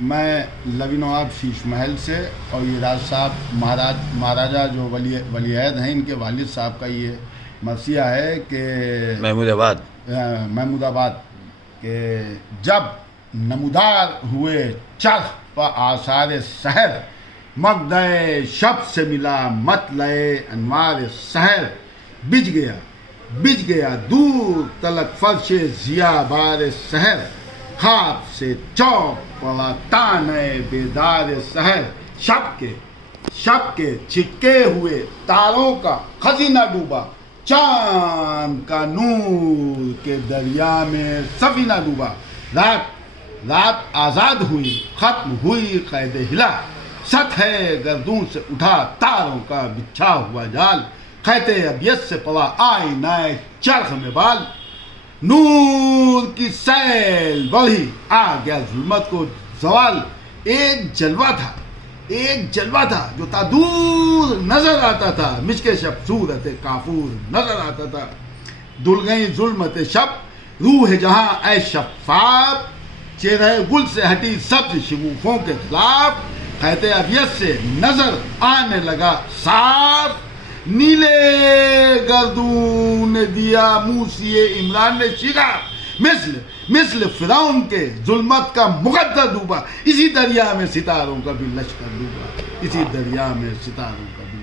میں لوی نواب شیش محل سے، اور یہ راج صاحب مہاراجہ جو ولی عہد ہیں، ان کے والد صاحب کا یہ مرثیہ ہے کہ محمود آباد کہ جب نمودار ہوئے چرخ پہ آثار سحر، مغدہ شب سے ملا مطلع انوار سحر، بج گیا دور تلک فرش ضیا بار سحر، خواب سے چوک پڑا تان بیدار سحر، شب کے چھٹکے ہوئے تاروں کا خزینہ ڈوبا، چاند کا نور کے دریا میں سفینہ ڈوبا، رات آزاد ہوئی، ختم ہوئی قید ہلا، سطح گردوں سے اٹھا تاروں کا بچھا ہوا جال، خیط ابیض سے پڑا آئینہ چرخ میں بال، نور کی سیل بڑھی، آ گیا ظلمت کو زوال، ایک جلوہ تھا جو تا دور نظر آتا تھا، مشک شب صورت کافور نظر آتا تھا، دھل گئی ظلمت شب روح جہاں اے شفاف، چہرہ گل سے ہٹی سبز شگوفوں کے خلاف، خیط ابیض سے نظر آنے لگا صاف، نیلے گردوں نے دیا موسی عمران نے شگاف، مثل فرعون کے ظلمت کا مقدر ڈوبا، اسی دریا میں ستاروں کا بھی لشکر ڈوبا، اسی دریا میں ستاروں کا بھی